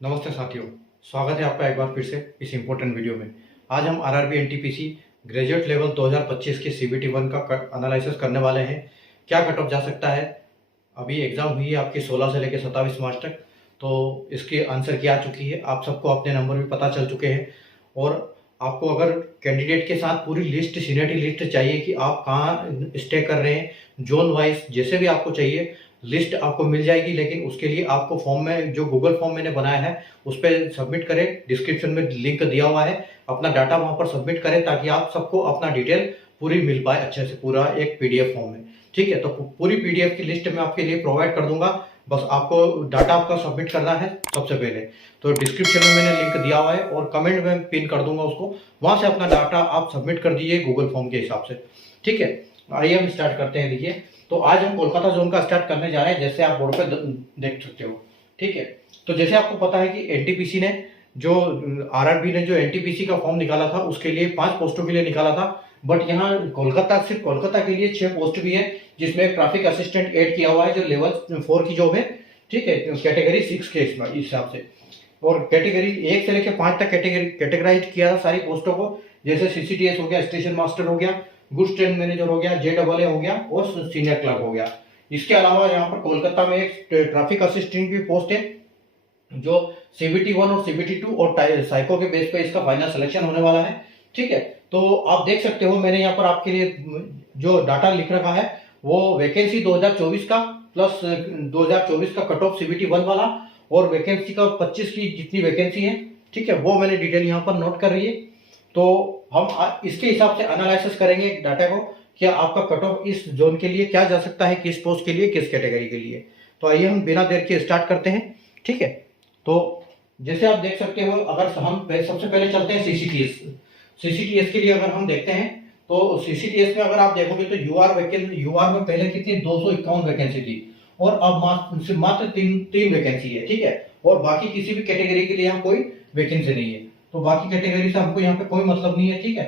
नमस्ते साथियों, स्वागत है आपका एक बार फिर से इस इम्पोर्टेंट वीडियो में। आज हम आरआरबी एनटीपीसी ग्रेजुएट लेवल 2025 के सीबीटी 1 का एनालिसिस करने वाले हैं। क्या कट ऑफ जा सकता है। अभी एग्ज़ाम हुई है आपकी 16 से लेकर 27 मार्च तक, तो इसके आंसर की आ चुकी है। आप सबको अपने नंबर भी पता चल चुके हैं और आपको अगर कैंडिडेट के साथ पूरी लिस्ट, सीनियरिटी लिस्ट चाहिए कि आप कहाँ स्टे कर रहे हैं, जोन वाइज जैसे भी आपको चाहिए लिस्ट आपको मिल जाएगी। लेकिन उसके लिए आपको फॉर्म में, जो गूगल फॉर्म मैंने बनाया है उस पर सबमिट करें। डिस्क्रिप्शन में लिंक दिया हुआ है, अपना डाटा वहां पर सबमिट करें ताकि आप सबको अपना डिटेल पूरी मिल पाए अच्छे से, पूरा एक पीडीएफ फॉर्म में। ठीक है, तो पूरी पीडीएफ की लिस्ट मैं आपके लिए प्रोवाइड कर दूंगा। बस आपको डाटा आपका सबमिट करना है सबसे पहले। तो डिस्क्रिप्शन में मैंने लिंक दिया हुआ है और कमेंट में पिन कर दूंगा उसको, वहां से अपना डाटा आप सबमिट कर दीजिए गूगल फॉर्म के हिसाब से। ठीक है, आइए हम स्टार्ट करते हैं। देखिए, तो आज हम कोलकाता जोन का स्टार्ट करने जा रहे हैं, जैसे आप बोर्ड पे देख सकते हो। ठीक है, तो जैसे आपको पता है कि एनटीपीसी ने जो आरआरबी ने जो एनटीपीसी का फॉर्म निकाला था उसके लिए 5 पोस्टों के लिए निकाला था। बट यहाँ कोलकाता, सिर्फ कोलकाता के लिए 6 पोस्ट भी है, जिसमें ट्रैफिक असिस्टेंट ऐड किया हुआ है जो लेवल 4 की जॉब है। ठीक है, कैटेगरी 6 के इस हिसाब से, और कैटेगरी 1 से लेकर 5 तक कैटेगराइज किया था सारी पोस्टों को। जैसे सीसीटीएस हो गया, स्टेशन मास्टर हो गया, गुड्स ट्रेन मैनेजर हो गया, जेडबलए हो गया और सीनियर क्लर्क हो गया। इसके अलावा यहाँ पर कोलकाता में एक ट्रैफिक असिस्टेंट की पोस्ट है जो सीबीटी 1 और सीबीटी 2 और साइको के बेस पे इसका फाइनल सिलेक्शन होने वाला है। ठीक है, तो आप देख सकते हो मैंने यहाँ पर आपके लिए जो डाटा लिख रखा है वो वैकेंसी 2024 का प्लस 2024 का कट ऑफ सीबीटी 1 वाला, और वैकेंसी का 25 की जितनी वैकेंसी है, ठीक है, वो मैंने डिटेल यहाँ पर नोट कर रही है। तो हम इसके हिसाब से एनालिसिस करेंगे डाटा को, कि आपका कट ऑफ इस जोन के लिए क्या जा सकता है, किस पोस्ट के लिए, किस कैटेगरी के लिए। तो आइए हम बिना देर के स्टार्ट करते हैं। ठीक है, तो जैसे आप देख सकते हो, अगर हम सबसे पहले चलते हैं सीसीटीएस। सीसीटीएस के लिए अगर हम देखते हैं तो सीसीटीएस में अगर आप देखोगे तो यूआर में पहले कितनी 251 वैकेंसी थी और अब मात्र तीन वैकेंसी है। ठीक है, और बाकी किसी भी कैटेगरी के लिए यहाँ कोई वैकेंसी नहीं है, तो बाकी कैटेगरी से हमको यहाँ पे कोई मतलब नहीं है। ठीक है,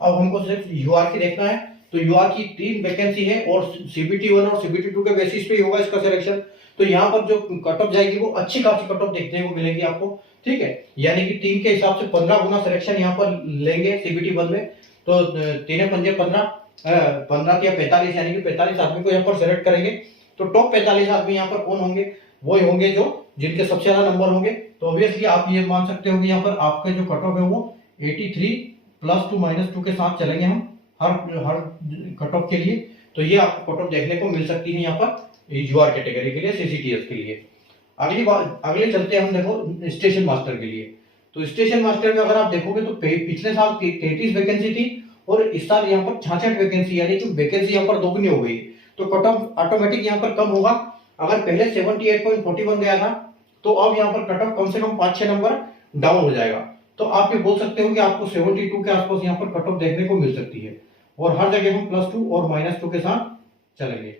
अब हमको सिर्फ यूआर की देखना है, तो यूआर की 3 वैकेंसी है और सीबीटी 1 और सीबीटी 2 के बेसिस पे ही होगा इसका सिलेक्शन। तो यहाँ पर जो कट ऑफ जाएगी वो अच्छी खासी कट ऑफ देखने को मिलेगी आपको। ठीक है, यानी कि 3 के हिसाब से 15 गुना सिलेक्शन यहाँ पर लेंगे सीबीटी 1 में। तो 3 पंजे 15 या 45, यानी कि 45 आदमी को यहाँ पर सेलेक्ट करेंगे। तो टॉप 45 आदमी यहाँ पर कौन होंगे, वो होंगे जो जिनके सबसे ज्यादा नंबर होंगे। तो ऑब्वियसली आप ये मान सकते हो कि यहाँ पर आपका जो कट ऑफ है वो 83 +2 -2 के साथ चलेंगे हम हर कट ऑफ के लिए। तो ये आपको कट ऑफ देखने को मिल सकती है यहाँ पर यूआर कैटेगरी के लिए, सीसीटीएस के लिए। अगले चलते हैं हम, देखो स्टेशन मास्टर के लिए। तो स्टेशन मास्टर में अगर आप देखोगे तो पिछले साल 33 वैकेंसी थी और इस साल यहाँ पर 66 वैकेंसी, यानी कि वैकेंसी यहाँ पर दोगुनी हो गई। तो कट ऑफ ऑटोमेटिक यहाँ पर कम होगा। अगर पहले 78.41 गया था तो अब यहाँ पर कट ऑफ कम से कम 5-6 नंबर डाउन हो जाएगा। तो आप ये बोल सकते हो कि आपको 72 के आसपास यहाँ पर कट ऑफ देखने को मिल सकती है, और हर जगह हम +2 और -2 के साथ चलेंगे।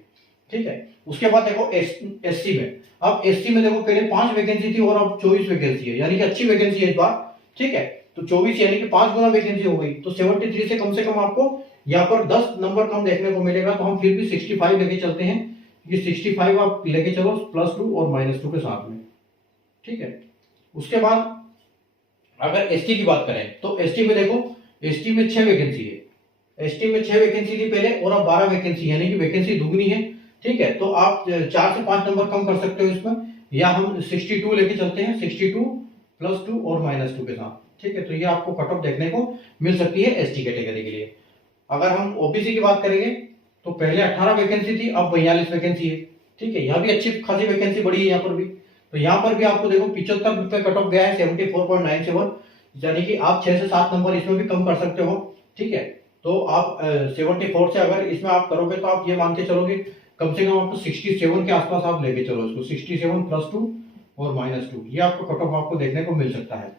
ठीक है, उसके बाद देखो एससी में। अब एससी में देखो पहले 5 वैकेंसी थी और अब 24 वैकेंसी है, यानी कि अच्छी वैकेंसी है इस बार। ठीक है, तो 24 यानी कि 5 गुना वैकेंसी हो गई। तो 73 से कम आपको यहाँ पर 10 नंबर कम देखने को मिलेगा। तो हम फिर भी 65 लेके चलते हैं, ये 65 आप लेके चलो +2 और -2 के साथ में। ठीक है, उसके बाद अगर एसटी की बात करें तो एसटी में देखो, एसटी में 6 वैकेंसी है। एसटी में 6 वैकेंसी थी पहले और अब 12 वैकेंसी, यानी कि वैकेंसी दुगनी है। ठीक है, तो आप 4 से 5 नंबर कम कर सकते हो इसमें, या हम 62 लेके चलते हैं, 62 +2 और -2 के साथ। ठीक है, तो ये आपको कट ऑफ देखने को मिल सकती है एसटी कैटेगरी के लिए। अगर हम ओबीसी की बात करेंगे तो पहले 18 वैकेंसी थी, अब 42 वैकेंसी है। ठीक है, यहाँ भी अच्छी खासी वैकेंसी बढ़ी है यहाँ पर भी। तो यहाँ पर भी आपको देखो 75 पे कट ऑफ गया है, 74.97, यानी कि आप 6 से 7 नंबर इसमें भी कम कर सकते हो। ठीक है, तो आप 74 से अगर इसमें आप करोगे तो आप ये मान के चलोगे कम से कम आपको 67 के आसपास आप लेके चलो इसको, 67 +2 और -2, ये आपको कट ऑफ आपको देखने को मिल सकता है।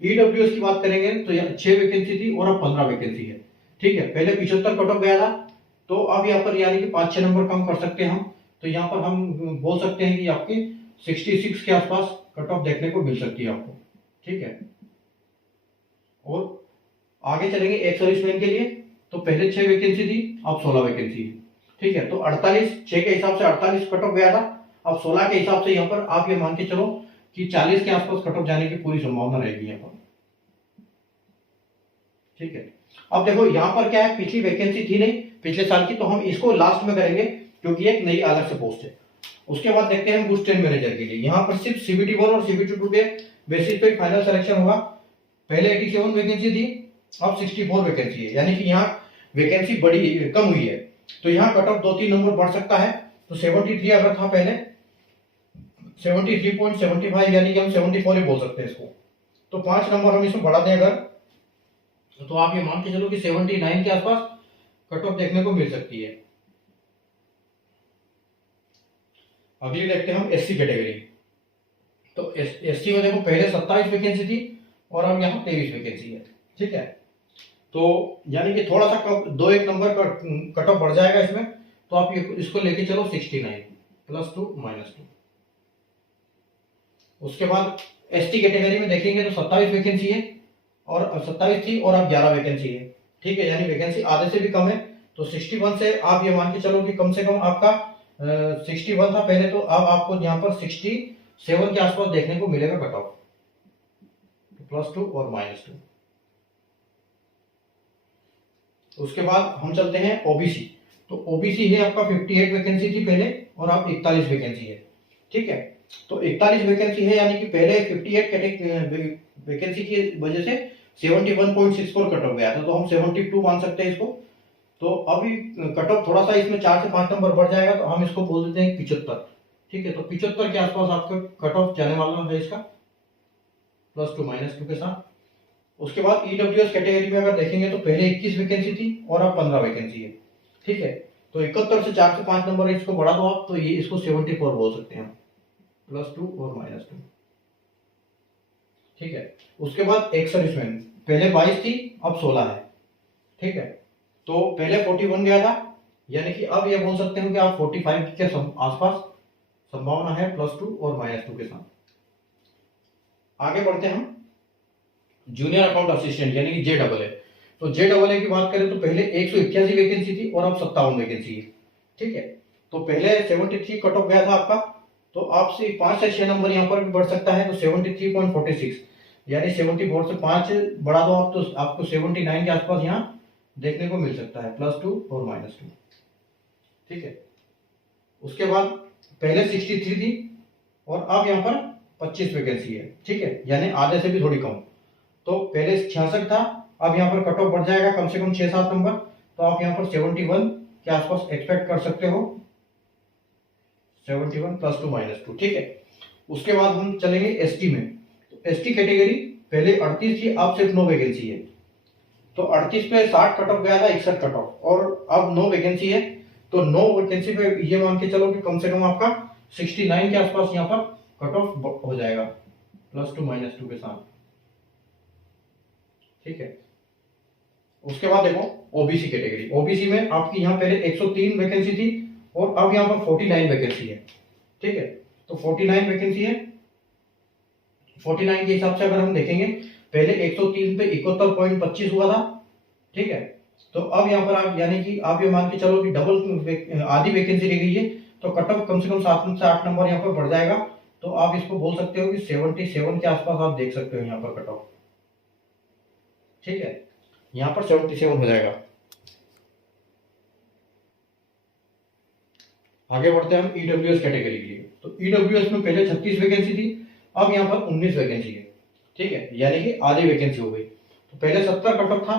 ईडब्ल्यूएस की बात करेंगे तो 6 वैकेंसी थी और अब 15 वैकेंसी है। ठीक है, पहले 75 कट ऑफ गया था, तो अब यहाँ पर यानी कि 5-6 नंबर कम कर सकते हैं हम। तो यहाँ पर हम बोल सकते हैं कि आपकी 66 के आसपास कट ऑफ देखने को मिल सकती है आपको। ठीक है, और आगे चलेंगे एक सर्विसमैन के लिए। तो पहले 6 वैकेंसी थी, अब 16 वैकेंसी है। ठीक है, तो 48, 6 के हिसाब से 48 कट ऑफ गया था, अब 16 के हिसाब से यहाँ पर आप ये मान के चलो कि 40 के आसपास कट ऑफ जाने की पूरी संभावना रहेगी यहाँ पर। ठीक है, अब देखो यहाँ पर क्या है, पिछली वैकेंसी थी नहीं पिछले साल की, तो हम इसको लास्ट में करेंगे क्योंकि एक नई अलग से पोस्ट है। उसके बाद देखते हैं हम गुड्स ट्रेन मैनेजर के लिए। यहाँ पर सिर्फ CBT 1 और CBT 2 के बेसिस पे फाइनल सिलेक्शन होगा। पहले 87 वैकेंसी थी, अब 64 वैकेंसी है, यानी कि यहाँ वैकेंसी बड़ी कम हुई है, तो यहाँ कट ऑफ 2-3 नंबर बढ़ सकता है। तो 73 अगर था पहले, 73.75 यानी कि हम 74 ही बोल सकते हैं इसको, तो 5 नंबर हम इसमें बढ़ा दें अगर, तो आप ये मान के चलो कि 79 के आसपास कट ऑफ देखने को मिल सकती है। अगली देखते हैं हम SC कैटेगरी। तो SC में देखो पहले 27 वैकेंसी थी और अब यहाँ 23 वैकेंसी है। ठीक है, तो यानी कि थोड़ा सा 2-1 नंबर का कट ऑफ बढ़ जाएगा इसमें, तो आप इसको लेके चलो 69 +2 -2। उसके बाद ST कैटेगरी में देखेंगे तो 27 वैकेंसी है और 27 थी और अब 11 वैकेंसी है। ठीक है, यानी वैकेंसी आधे से भी कम है। तो 61 से आप ये मान के चलो कि कम से कम आपका 61 था पहले, तो अब आपको यहाँ पर 67 के आसपास देखने को मिलेगा कट ऑफ, +2 और -2। उसके बाद हम चलते हैं OBC। तो OBC है आपका 58 वैकेंसी थी पहले और अब 41 वैकेंसी है। ठीक है, तो 41 वैकेंसी है, यानी कि पहले 58 वैकेंसी की वजह से 71.64 कट ऑफ गया था, तो हम 72 मान सकते हैं इसको। तो अभी कट ऑफ थोड़ा सा इसमें 4 से 5 नंबर बढ़ जाएगा, तो हम इसको बोल देते हैं 75। ठीक है, तो 75 के आसपास आपका कट ऑफ जाने वाला है इसका, +2 -2 के साथ। उसके बाद EWS कैटेगरी में अगर देखेंगे तो पहले 21 वैकेंसी थी और अब 15 वैकेंसी है। ठीक है, तो 71 से 4 से 5 नंबर इसको बढ़ा दो आप, तो ये इसको 74 बोल सकते हैं, +2 और -2। ठीक है, उसके बाद एक्स सर्विसमैन, पहले 22 थी अब 16 है। ठीक है, तो पहले 41 गया था, यानी कि अब ये बोल सकते हैं कि आप 45 के आसपास संभावना है, +2 और -2 के साथ। आगे बढ़ते हैं हम जूनियर अकाउंट असिस्टेंट यानी कि JAA। तो JAA की बात करें तो पहले 181 वैकेंसी थी और अब 57 वैकेंसी है। ठीक है, तो पहले 73 कट ऑफ गया था आपका, तो आपसे 5 से 6 नंबर यहाँ पर भी बढ़ सकता है, तो 73.46 यानी 74 से 5 बढ़ा दो आप, तो आपको 79 के आसपास यहाँ देखने को मिल सकता है, +2 और -2। ठीक है, उसके बाद पहले 63 थी और अब यहाँ पर 25 वैकेंसी है। ठीक है, यानी आधे से भी थोड़ी कम। तो पहले 66 था, अब यहाँ पर कट ऑफ बढ़ जाएगा कम से कम 6-7 नंबर, तो आप यहाँ पर 71 के आसपास एक्सपेक्ट कर सकते हो, 71 +2 -2। ठीक है, उसके बाद हम चलेंगे ST में। तो ST कैटेगरी पहले 38 थी, अब सिर्फ 9 वैकेंसी है। तो 38 पे 60 कट ऑफ गया था, 61 कट ऑफ, और अब 9 वैकेंसी है। तो 9 वैकेंसी पे ये मान के चलो कि कम से कम आपका 69 के आसपास यहाँ पर कट ऑफ हो जाएगा, +2 -2 के साथ। ठीक है, उसके बाद देखो OBC कैटेगरी। OBC में आपकी यहाँ पहले 103 वैकेंसी थी और अब यहाँ पर 49 वैकेंसी है। ठीक है, तो 49 वैकेंसी है। 49 के हिसाब से अगर हम देखेंगे, पहले 103 पे 71.25 हुआ था। ठीक है, तो अब यहाँ पर आप यानी कि आप ये मान के चलो कि डबल आधी वैकेंसी रह गई है, तो कट ऑफ कम से कम 7 से 8 नंबर यहाँ पर बढ़ जाएगा। तो आप इसको बोल सकते हो कि 77 के आसपास आप देख सकते हो यहाँ पर कट ऑफ। ठीक है, यहाँ पर 77 हो जाएगा। आगे बढ़ते हैं हम EWS कैटेगरी के लिए। तो EWS में पहले 36 वैकेंसी थी, अब यहाँ पर 19 वैकेंसी है। ठीक है, यानी कि आधी वैकेंसी हो गई। तो पहले 70 कट ऑफ था,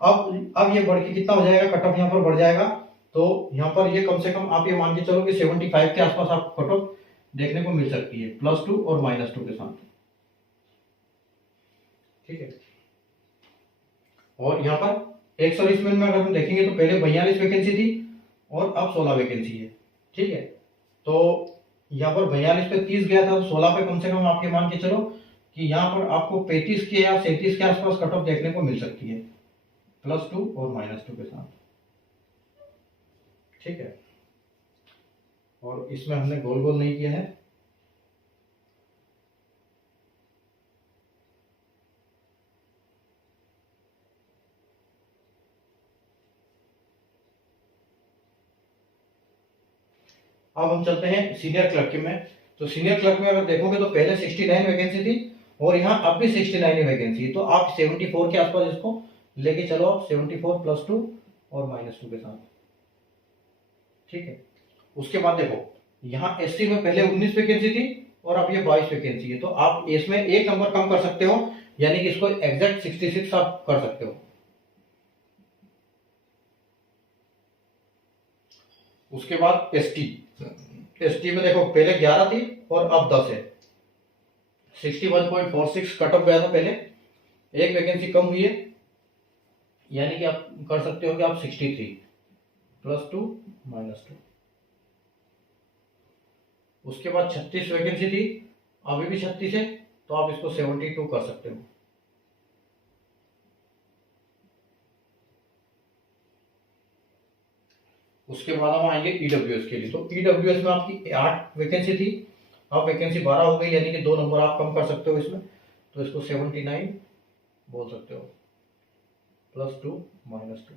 अब ये बढ़ के कितना हो जाएगा, कट ऑफ यहाँ पर बढ़ जाएगा। तो यहाँ पर ये कम से कम आप ये मान के चलो कि 75 के आसपास आपको कट ऑफ देखने को मिल सकती है, +2 और -2 के साथ। ठीक है, और यहाँ पर एक सर्विसमैन में अगर हम देखेंगे तो पहले 42 वैकेंसी थी और अब 16 वैकेंसी है। ठीक है, तो यहाँ पर 42 पे 30 गया था, तो 16 पे कम से कम आप ये मान के चलो कि यहाँ पर आपको 35 के या 37 के आसपास कट ऑफ देखने को मिल सकती है, +2 और -2 के साथ। ठीक है, और इसमें हमने गोल गोल नहीं किया है। अब हम चलते हैं सीनियर क्लर्क में। तो सीनियर क्लर्क में अगर देखोगे तो पहले 69 वैकेंसी थी और यहाँ अब भी 69 ही वैकेंसी है। तो आप 74 के आसपास इसको लेके चलो, आप 74 +2 और -2 के साथ, ठीक है। उसके बाद देखो यहाँ एससी में पहले 19 वैकेंसी थी और अब ये 22 वैकेंसी है, तो आप इसमें एक नंबर कम कर सकते हो, यानी कि इसको एग्जैक्ट 66 आप कर सकते हो। उसके बाद एसटी में देखो पहले 11 थी और अब 10 है। 61.46 कट ऑफ गया था पहले, एक वैकेंसी कम हुई है, यानी कि आप कर सकते हो कि आप 63 +2 -2। उसके बाद 36 वैकेंसी थी, अभी भी 36 है, तो आप इसको 72 कर सकते हो। उसके बाद हम आएंगे ईडब्ल्यूएस के लिए। तो ईडब्ल्यूएस में आपकी 8 वैकेंसी थी, अब वैकेंसी 12 हो गई, यानी कि 2 नंबर आप कम कर सकते हो इसमें, तो इसको 79 बोल सकते हो +2 -2,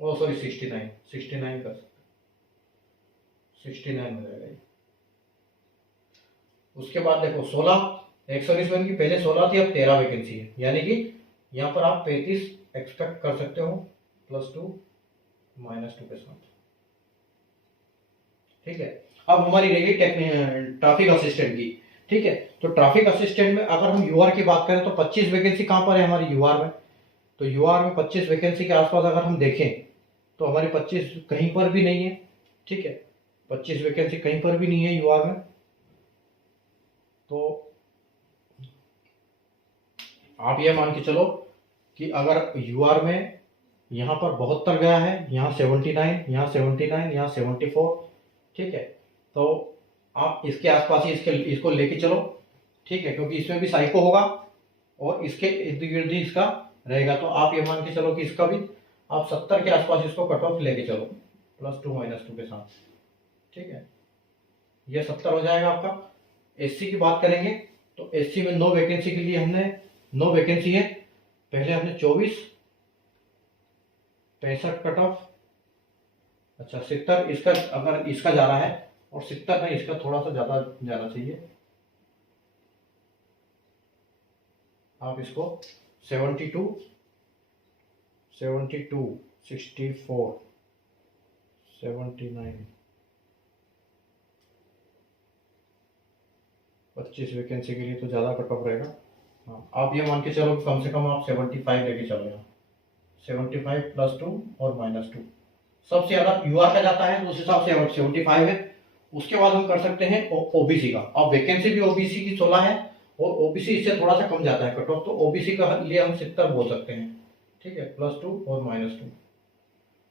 ओ सॉरी 69 कर सकते, 69 हो जाएगा ये। उसके बाद देखो 16 एक्स-सर्विसमैन की पहले 16 थी, अब 13 वैकेंसी है, यानी कि यहाँ पर आप 35 एक्सपेक्ट कर सकते हो +2 -2 के साथ, ठीक है। अब हमारी रही ट्रैफिक असिस्टेंट की, ठीक है। तो ट्रैफिक असिस्टेंट में अगर हम यूआर की बात करें तो 25 वैकेंसी कहाँ पर है हमारी यूआर में, तो यूआर में 25 वैकेंसी के आसपास अगर हम देखें तो हमारी 25 कहीं पर भी नहीं है, ठीक है। 25 वैकेंसी कहीं पर भी नहीं है यूआर में। तो आप ये मान के चलो कि अगर यूआर में यहाँ पर 72 गया है, यहाँ 79, यहाँ 79, यहाँ 74, ठीक है। तो आप इसके आसपास ही इसको लेके चलो, ठीक है, क्योंकि इसमें भी साइको होगा और इसके इर्द गिर्द ही इसका रहेगा। तो आप ये मान के चलो कि इसका भी आप 70 के आसपास इसको कट ऑफ लेके चलो +2 -2 के साथ, ठीक है। ये 70 हो जाएगा आपका। एससी की बात करेंगे तो एससी में 9 वैकेंसी के लिए हमने 9 वैकेंसी है, पहले हमने 24 65 कट ऑफ, अच्छा 70 इसका, अगर इसका जा रहा है और 70 नहीं, इसका थोड़ा सा ज्यादा जाना चाहिए, आप इसको 72 64 79 25 वैकेंसी के लिए तो ज़्यादा कट ऑफ रहेगा। हाँ, आप ये मान के चलो कम से कम आप 75 लेके चलो, यहाँ 75 +2 और -2, सबसे ज़्यादा यूआर का जाता है तो उस हिसाब से 75 है। उसके बाद हम कर सकते हैं ओबीसी का। अब वैकेंसी भी ओबीसी की 16 है और ओबीसी इससे थोड़ा सा कम जाता है कट ऑफ, तो ओबीसी का लिए हम 70 बोल सकते हैं, ठीक है, +2 और -2।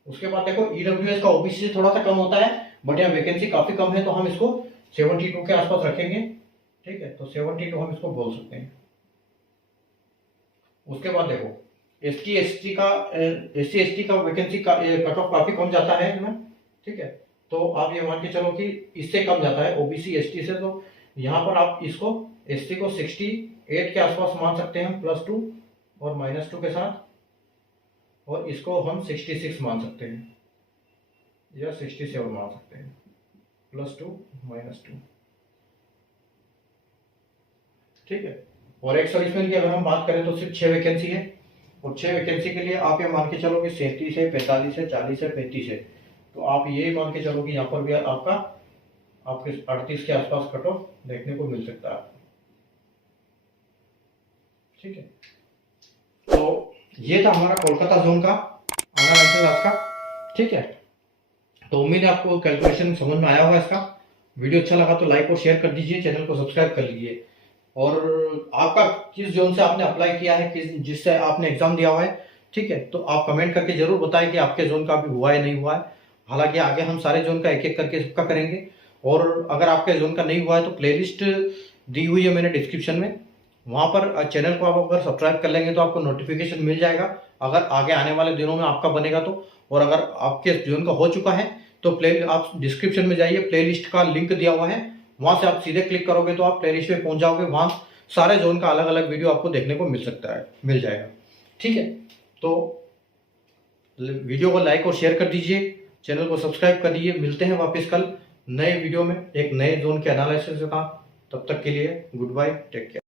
उसके बाद देखो ईडब्ल्यूएस का ओबीसी से थोड़ा सा कम होता है, बट यहाँ वैकेंसी काफी कम है, तो हम इसको 72 के आसपास रखेंगे, ठीक है। तो 72 हम इसको बोल सकते हैं। उसके बाद देखो एससी एसटी का वैकेंसी का कट ऑफ काफी कम जाता है इसमें, ठीक है। तो आप ये मान के चलो कि इससे कम जाता है ओबीसी एसटी से, तो यहाँ पर आप इसको एससी को 68 के आसपास मान सकते हैं +2 और -2 के साथ, और इसको हम 66 मान सकते हैं या 67 मान सकते हैं +2 -2, ठीक है। और एक सर्विसमैन की अगर हम बात करें तो सिर्फ 6 वैकेंसी है, और 6 वैकेंसी के लिए आप ये मान के चलो कि 37 है, 45 है, 40 है, 35 है, तो आप ये मान के चलो कि यहाँ पर भी आपका आपके 38 के आसपास कट ऑफ देखने को मिल सकता है, ठीक है। तो ये था हमारा कोलकाता जोन का एनालिसिस आज का, ठीक है। तो उम्मीद है आपको कैलकुलेशन समझ में आया होगा इसका। वीडियो अच्छा लगा तो लाइक और शेयर कर दीजिए, चैनल को सब्सक्राइब कर लीजिए। और आपका किस जोन से आपने अप्लाई किया है, किस जिससे आपने एग्जाम दिया हुआ है, ठीक है, तो आप कमेंट करके जरूर बताएं कि आपके जोन का भी हुआ है नहीं हुआ है। हालांकि आगे हम सारे जोन का एक एक करके सबका करेंगे, और अगर आपके जोन का नहीं हुआ है तो प्लेलिस्ट दी हुई है मैंने डिस्क्रिप्शन में, वहाँ पर चैनल को आप अगर सब्सक्राइब कर लेंगे तो आपको नोटिफिकेशन मिल जाएगा अगर आगे आने वाले दिनों में आपका बनेगा तो। और अगर आपके जोन का हो चुका है तो आप डिस्क्रिप्शन में जाइए, प्लेलिस्ट का लिंक दिया हुआ है, वहाँ से आप सीधे क्लिक करोगे तो आप प्लेलिस्ट पे पहुँच जाओगे, वहाँ सारे जोन का अलग अलग वीडियो आपको देखने को मिल जाएगा, ठीक है। तो वीडियो को लाइक और शेयर कर दीजिए, चैनल को सब्सक्राइब कर दीजिए। मिलते हैं वापस कल नए वीडियो में एक नए जोन के एनालिसिस के साथ। तब तक के लिए गुड बाय, टेक केयर।